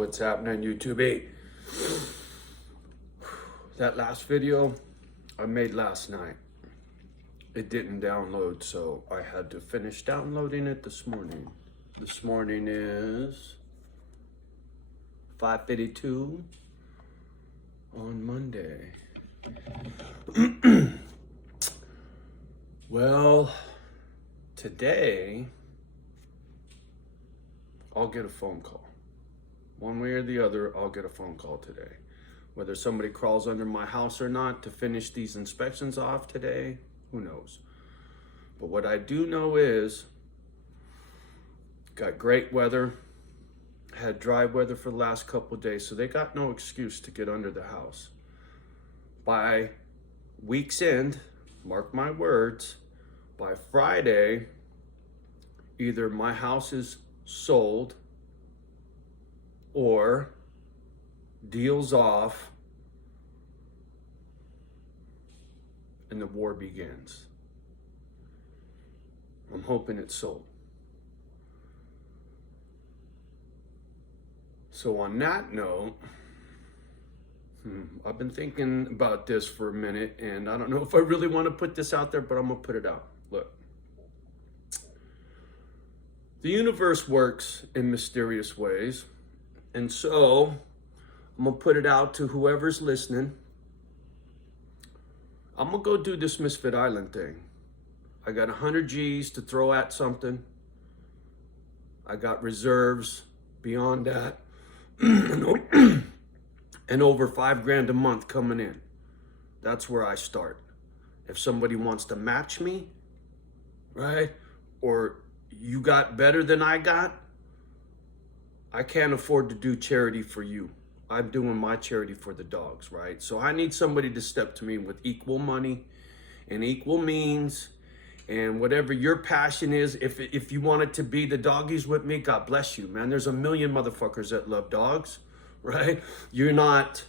What's happening, YouTube? That last video I made last night, it didn't download, so I had to finish downloading it this morning. This morning is 5:52 on Monday. Well, today I'll get a phone call. One way or the other, I'll get a phone call today. Whether somebody crawls under my house or not to finish these inspections off today, who knows? But what I do know is, got great weather, had dry weather for the last couple of days, so they got no excuse to get under the house. By week's end, mark my words, by Friday, either my house is sold or deals off and the war begins. I'm hoping it's sold. So on that note, I've been thinking about this for a minute, and I don't know if I really want to put this out there, but I'm gonna put it out. Look, the universe works in mysterious ways, and so I'm gonna put it out to whoever's listening. I'm gonna go do this Misfit Island thing. I got 100 G's to throw at something. I got reserves beyond that. And over $5 grand a month coming in. That's where I start. If somebody wants to match me, right? Or you got better than I got, I can't afford to do charity for you. I'm doing my charity for the dogs, right? So I need somebody to step to me with equal money and equal means, and whatever your passion is. If you want it to be the doggies with me, God bless you, man. There's a million motherfuckers that love dogs, right? You're not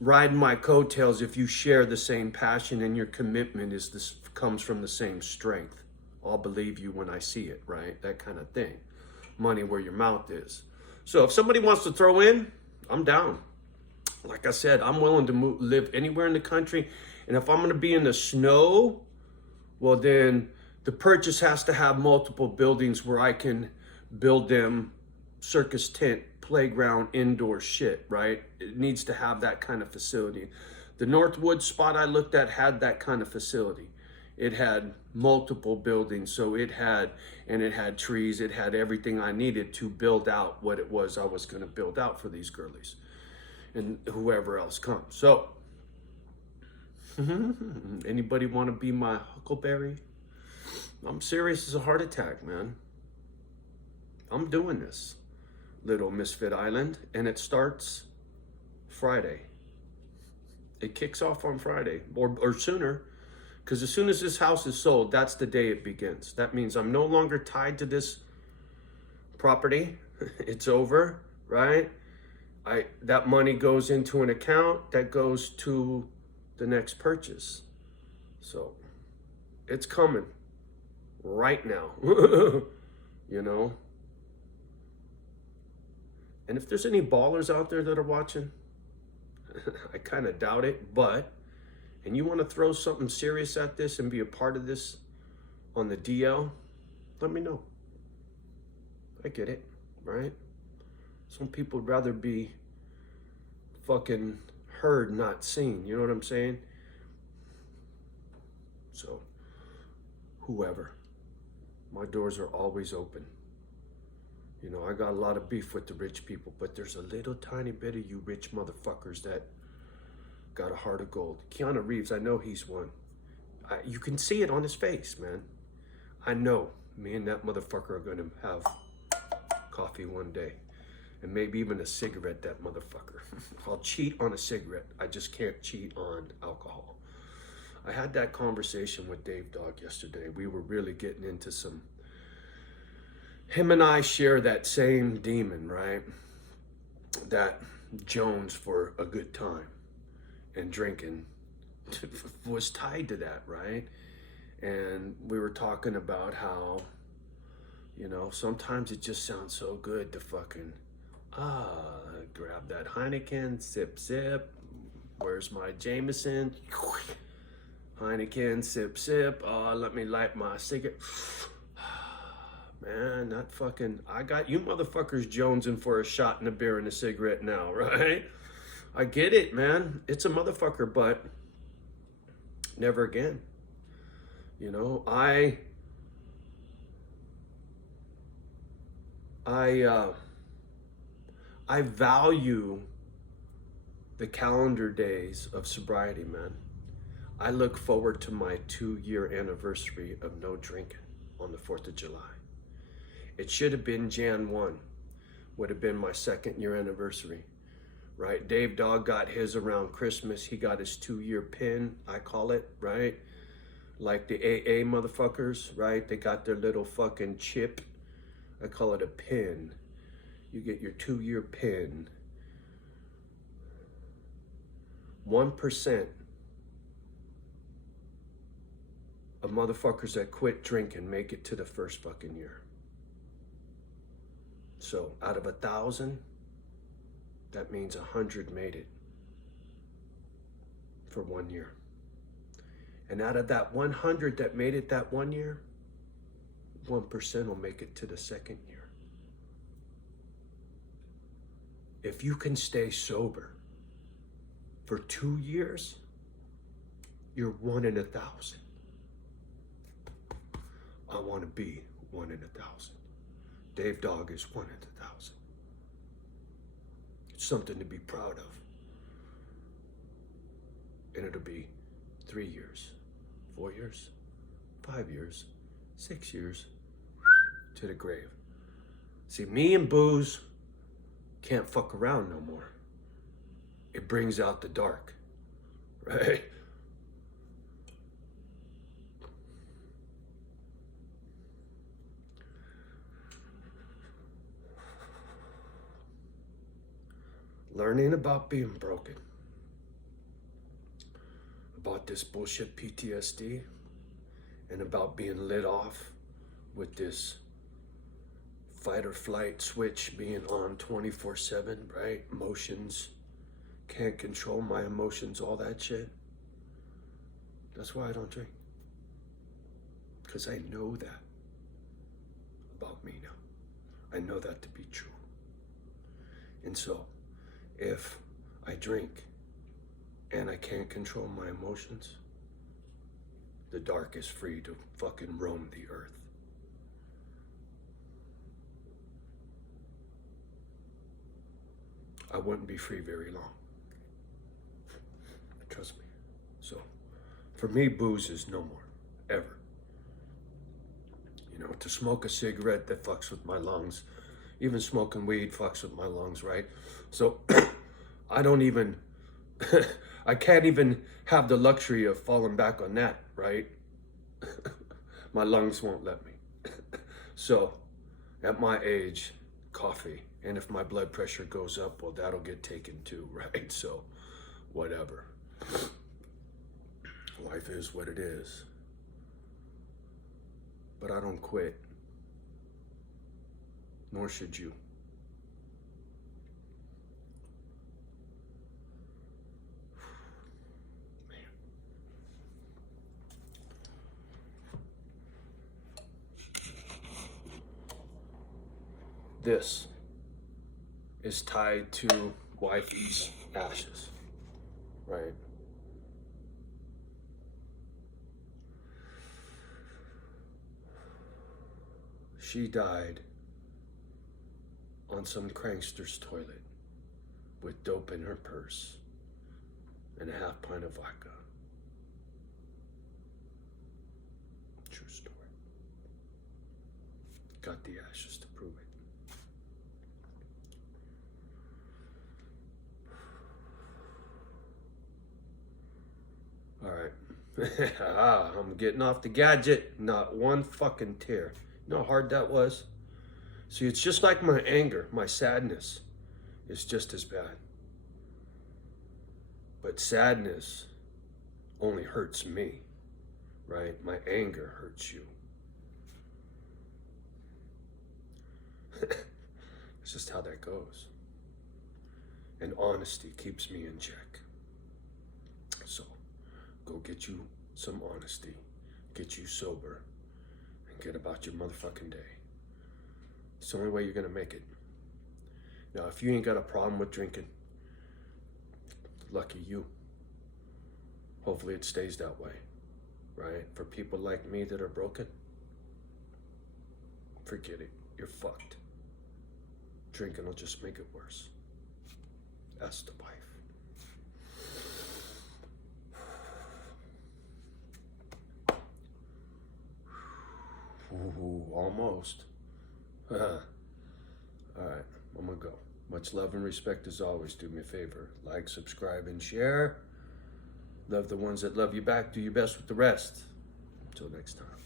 riding my coattails if you share the same passion and your commitment comes from the same strength. I'll believe you when I see it, right? That kind of thing. Money where your mouth is. So if somebody wants to throw in, I'm down. Like I said, I'm willing to live anywhere in the country. And if I'm going to be in the snow, well, then the purchase has to have multiple buildings where I can build them circus tent, playground, indoor shit, right? It needs to have that kind of facility. The Northwood spot I looked at had that kind of facility. It had multiple buildings, so it had trees, it had everything I needed to build out what it was I was going to build out for these girlies and whoever else comes. So, anybody want to be my Huckleberry? I'm serious as a heart attack, man. I'm doing this little Misfit Island, and it starts Friday. It kicks off on Friday or sooner. Because as soon as this house is sold, that's the day it begins. That means I'm no longer tied to this property. It's over, right? That money goes into an account that goes to the next purchase. So it's coming right now, you know? And if there's any ballers out there that are watching, I kind of doubt it, and you want to throw something serious at this and be a part of this on the DL, let me know. I get it, right? Some people would rather be fucking heard, not seen. You know what I'm saying? So, whoever, my doors are always open. You know, I got a lot of beef with the rich people, but there's a little tiny bit of you rich motherfuckers that got a heart of gold. Keanu Reeves, I know he's one. You can see it on his face, man. I know me and that motherfucker are going to have coffee one day. And maybe even a cigarette, that motherfucker. I'll cheat on a cigarette. I just can't cheat on alcohol. I had that conversation with Dave Dog yesterday. We were really getting into some... Him and I share that same demon, right? That Jones for a good time. And drinking was tied to that, right? And we were talking about how, you know, sometimes it just sounds so good to fucking Grab that Heineken, sip, sip. Where's my Jameson? Heineken, sip, sip. Let me light my cigarette. Man, that fucking, I got you motherfuckers jonesing for a shot and a beer and a cigarette now, right? I get it, man. It's a motherfucker, but never again. You know, I value the calendar days of sobriety, man. I look forward to my 2-year anniversary of no drinking on the 4th of July. It should have been Jan 1, would have been my 2nd year anniversary, right? Dave Dogg got his around Christmas. He got his 2-year pin, I call it, right? Like the AA motherfuckers, right? They got their little fucking chip. I call it a pin. You get your 2-year pin. 1% of motherfuckers that quit drinking make it to the first fucking year. So out of 1,000, that means 100 made it for 1 year. And out of that 100 that made it that 1 year, 1% will make it to the 2nd year. If you can stay sober for 2 years, you're 1 in 1,000. I want to be 1 in 1,000. Dave Dogg is 1 in 1,000. It's something to be proud of. And it'll be 3 years, 4 years, 5 years, 6 years, to the grave. See, me and booze can't fuck around no more. It brings out the dark, right? Learning about being broken, about this bullshit PTSD, and about being lit off with this fight or flight switch being on 24/7, right? Emotions, can't control my emotions, all that shit. That's why I don't drink. Because I know that about me now. I know that to be true. And so, if I drink and I can't control my emotions, the dark is free to fucking roam the earth. I wouldn't be free very long. Trust me. So, for me, booze is no more, ever. You know, to smoke a cigarette, that fucks with my lungs. Even smoking weed fucks with my lungs, right? So, I don't even, I can't even have the luxury of falling back on that, right? My lungs won't let me. So, at my age, coffee. And if my blood pressure goes up, well, that'll get taken too, right? So, whatever. Life is what it is. But I don't quit. Nor should you. This is tied to wifey's ashes, right? She died on some crankster's toilet with dope in her purse and a half pint of vodka. True story. Got the ashes to prove it. All right. I'm getting off the gadget. Not one fucking tear. You know how hard that was? See, it's just like my anger, my sadness is just as bad. But sadness only hurts me, right? My anger hurts you. It's just how that goes. and honesty keeps me in check. So, go get you some honesty, get you sober, and get about your motherfucking day. It's the only way you're gonna make it. Now, if you ain't got a problem with drinking, lucky you. Hopefully it stays that way, right? For people like me that are broken, forget it. You're fucked. Drinking will just make it worse. That's the wife. Ooh, almost. All right, I'm gonna go. Much love and respect as always. Do me a favor. Like, subscribe, and share. Love the ones that love you back. Do your best with the rest. Until next time.